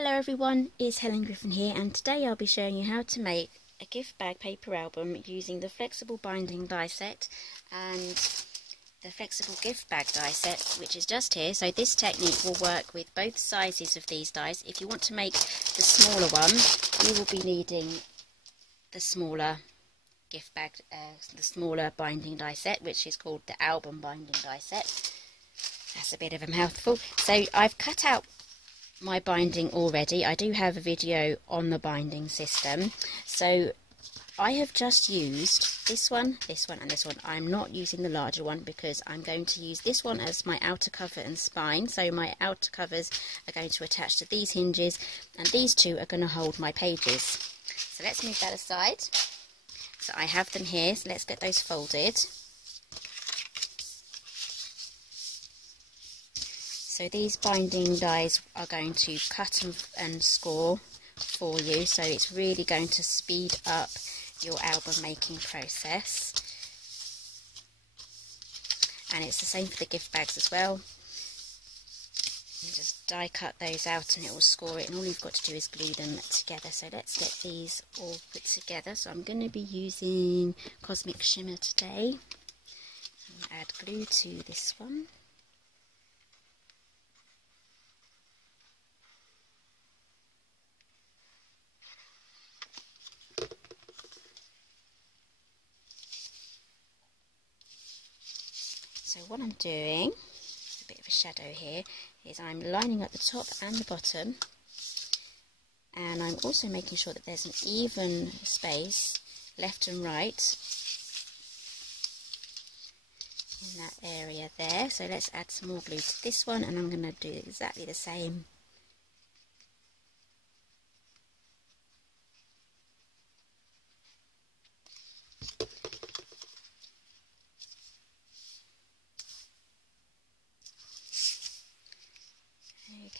Hello everyone, it's Helen Griffin here, and today I'll be showing you how to make a gift bag paper album using the flexible binding die set and the flexible gift bag die set, which is just here. So this technique will work with both sizes of these dies. If you want to make the smaller one, you will be needing the smaller gift bag, the smaller binding die set, which is called the album binding die set. That's a bit of a mouthful. So I've cut out my binding already. I do have a video on the binding system. So I have just used this one, and this one. I'm not using the larger one because I'm going to use this one as my outer cover and spine. So my outer covers are going to attach to these hinges, and these two are going to hold my pages. So let's move that aside. So I have them here, so let's get those folded. So these binding dies are going to cut and score for you, so it's really going to speed up your album making process. And it's the same for the gift bags as well. You just die cut those out and it will score it, and all you've got to do is glue them together. So let's get these all put together. So I'm going to be using Cosmic Shimmer today. I'm going to add glue to this one. So what I'm doing, a bit of a shadow here, is I'm lining up the top and the bottom, and I'm also making sure that there's an even space left and right in that area there. So let's add some more glue to this one, and I'm going to do exactly the same .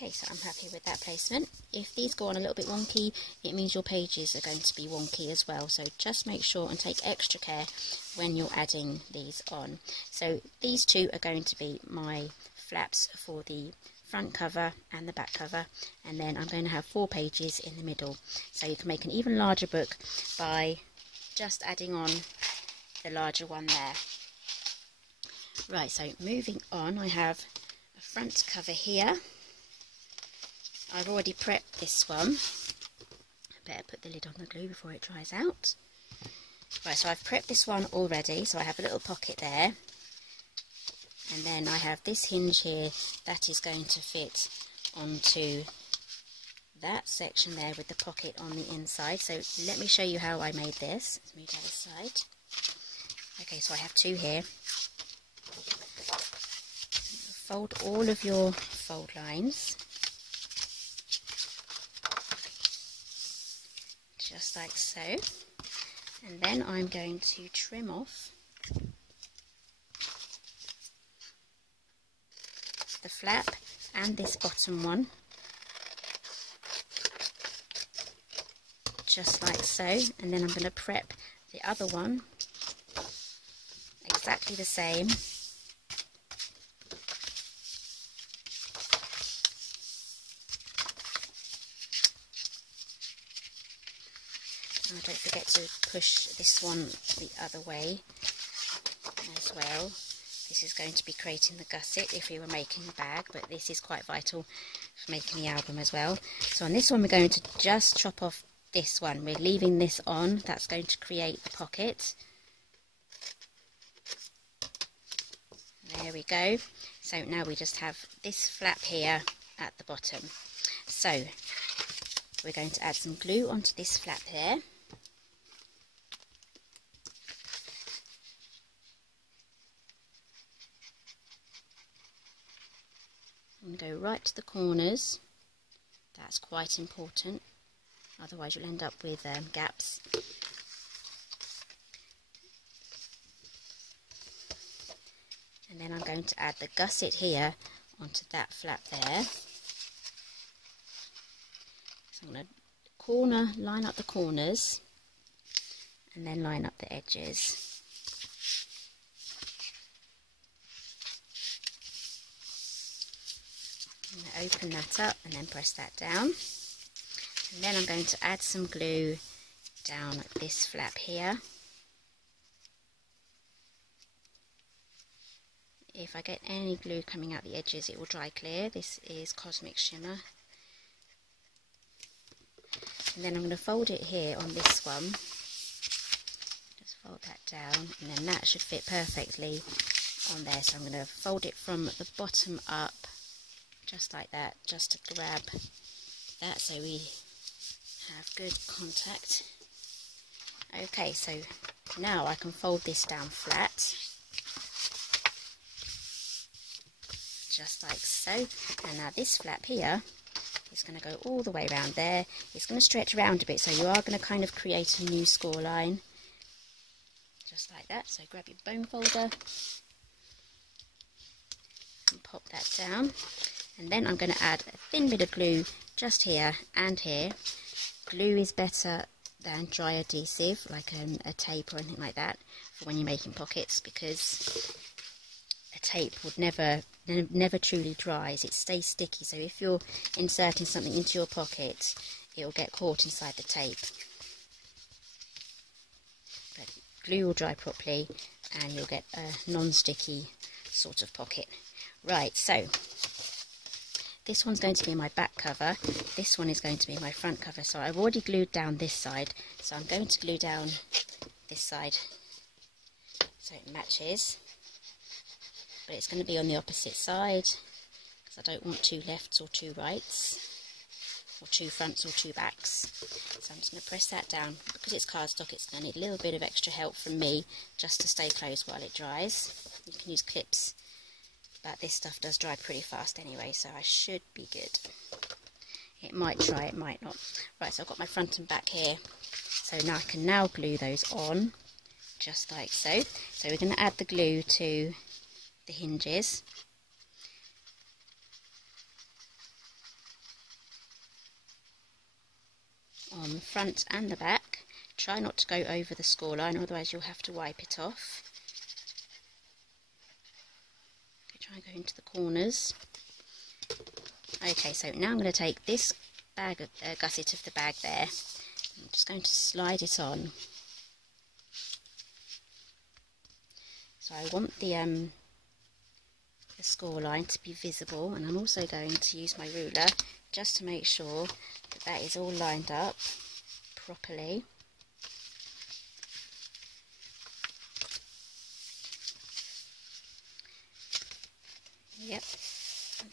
Okay, so I'm happy with that placement. If these go on a little bit wonky, it means your pages are going to be wonky as well. So just make sure and take extra care when you're adding these on. So these two are going to be my flaps for the front cover and the back cover. And then I'm going to have 4 pages in the middle. So you can make an even larger book by just adding on the larger one there. Right, so moving on, I have a front cover here. I've already prepped this one. Better put the lid on the glue before it dries out. Right, so I've prepped this one already, so I have a little pocket there. And then I have this hinge here that is going to fit onto that section there with the pocket on the inside. So let me show you how I made this. Let's move that aside. Okay, so I have 2 here. Fold all of your fold lines, just like so, and then I'm going to trim off the flap and this bottom one, just like so, and then I'm going to prep the other one exactly the same. Oh, don't forget to push this one the other way as well. This is going to be creating the gusset if we were making a bag, but this is quite vital for making the album as well. So on this one we're going to just chop off this one. We're leaving this on. That's going to create the pocket. There we go. So now we just have this flap here at the bottom. So we're going to add some glue onto this flap here. And go right to the corners. That's quite important, otherwise you'll end up with gaps. And then I'm going to add the gusset here onto that flap there. So I'm going to line up the corners and then line up the edges. I'm going to open that up and then press that down. And then I'm going to add some glue down this flap here. If I get any glue coming out the edges, it will dry clear. This is Cosmic Shimmer. And then I'm going to fold it here on this one. Just fold that down, and then that should fit perfectly on there. So I'm going to fold it from the bottom up, just like that, just to grab that so we have good contact. Okay, so now I can fold this down flat, just like so. And now this flap here is going to go all the way around there. It's going to stretch around a bit, so you are going to kind of create a new score line, just like that. So grab your bone folder and pop that down, and then I'm going to add a thin bit of glue just here and here. Glue is better than dry adhesive, like a tape or anything like that, for when you're making pockets, because a tape would never truly dries. It stays sticky, so if you're inserting something into your pocket, it will get caught inside the tape. But glue will dry properly and you'll get a non-sticky sort of pocket. Right, so this one's going to be my back cover, this one is going to be my front cover. So I've already glued down this side, so I'm going to glue down this side so it matches. But it's going to be on the opposite side, because I don't want two lefts or two rights, or two fronts or two backs. So I'm just going to press that down. Because it's cardstock, it's going to need a little bit of extra help from me just to stay closed while it dries. You can use clips, but this stuff does dry pretty fast anyway, so I should be good. It might dry, it might not. Right, so I've got my front and back here. So now I can glue those on, just like so. So we're going to add the glue to the hinges. On the front and the back. Try not to go over the score line, otherwise you'll have to wipe it off. Try and go into the corners. Okay, so now I'm going to take this bag of gusset of the bag there. I'm just going to slide it on. So I want the score line to be visible, and I'm also going to use my ruler just to make sure that that is all lined up properly. Yep,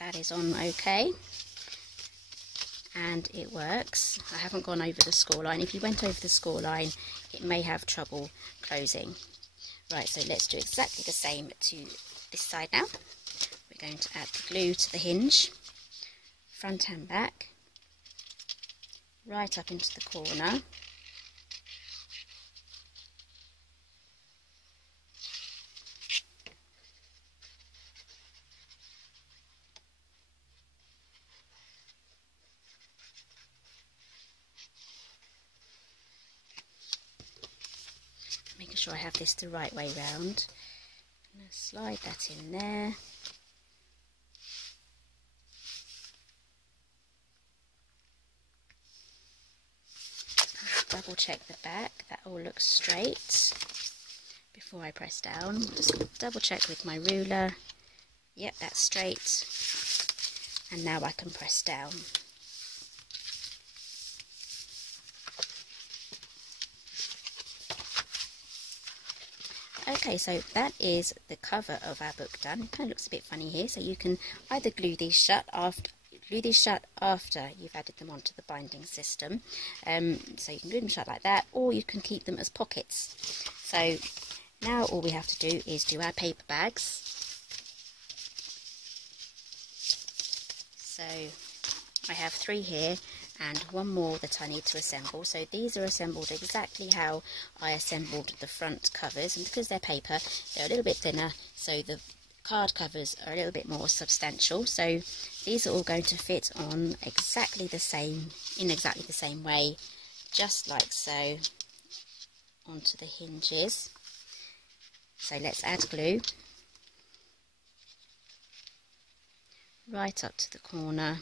that is on okay, and it works. I haven't gone over the score line. If you went over the score line, it may have trouble closing. Right, so let's do exactly the same to this side now. We're going to add the glue to the hinge, front and back, right up into the corner. Making sure I have this the right way round. I'm going to slide that in there. Double check the back, that all looks straight before I press down. Just double check with my ruler. Yep, that's straight. And now I can press down. Okay, so that is the cover of our book done. It kind of looks a bit funny here, so you can either glue these shut after you've added them onto the binding system. So you can glue them shut like that, or you can keep them as pockets. So now all we have to do is do our paper bags. So I have 3 here and 1 more that I need to assemble. So these are assembled exactly how I assembled the front covers, and because they're paper, they're a little bit thinner, so the card covers are a little bit more substantial. So these are all going to fit on exactly the same, in exactly the same way, just like so, onto the hinges. So let's add glue right up to the corner.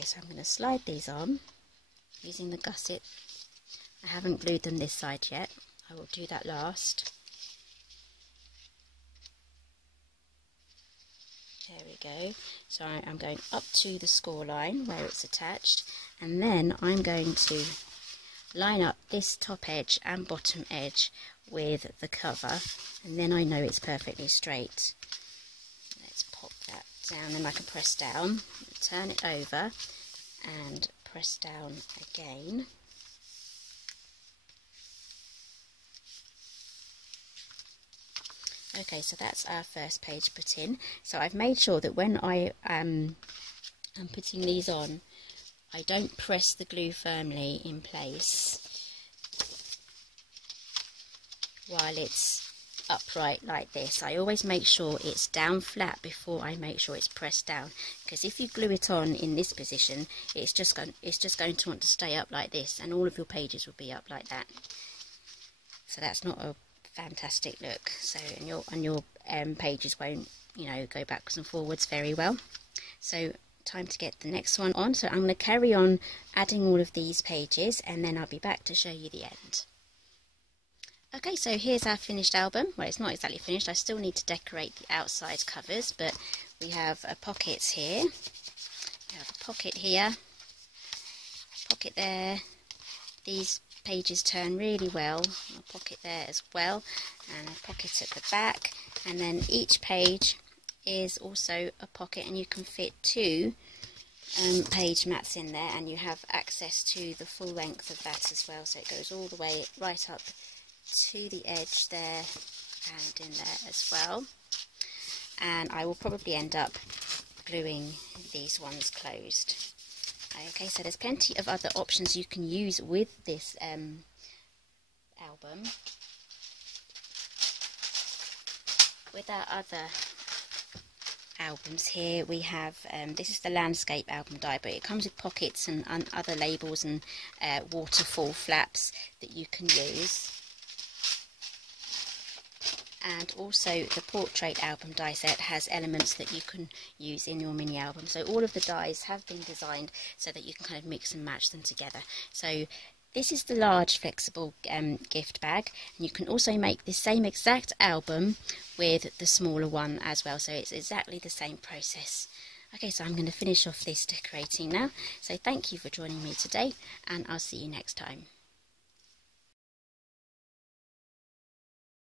Okay, so I'm going to slide these on using the gusset. I haven't glued them this side yet. I will do that last. There we go. So I'm going up to the score line where it's attached, and then I'm going to line up this top edge and bottom edge with the cover, and then I know it's perfectly straight. Let's pop that down, then I can press down, turn it over and press down again. Okay, so that's our first page put in. So I've made sure that when I am putting these on, I don't press the glue firmly in place while it's upright like this. I always make sure it's down flat before I make sure it's pressed down, because if you glue it on in this position, it's just going to want to stay up like this, and all of your pages will be up like that. So that's not a fantastic look. So and your pages won't, you know, go backwards and forwards very well. So time to get the next one on. So I'm going to carry on adding all of these pages, and then I'll be back to show you the end. Okay, so here's our finished album. Well, it's not exactly finished. I still need to decorate the outside covers, but we have a pocket here. We have a pocket here, a pocket there. These pages turn really well. A pocket there as well, and a pocket at the back. And then each page is also a pocket, and you can fit two page mats in there, and you have access to the full length of that as well. So it goes all the way right up to the edge there and in there as well. And I will probably end up gluing these ones closed. Okay, so there's plenty of other options you can use with this album. With our other albums here, we have this is the landscape album die, but it comes with pockets and other labels and waterfall flaps that you can use. And also the portrait album die set has elements that you can use in your mini album. So all of the dies have been designed so that you can kind of mix and match them together. So this is the large flexible gift bag, and you can also make the same exact album with the smaller one as well. So it's exactly the same process. Okay, so I'm going to finish off this decorating now. So thank you for joining me today, and I'll see you next time.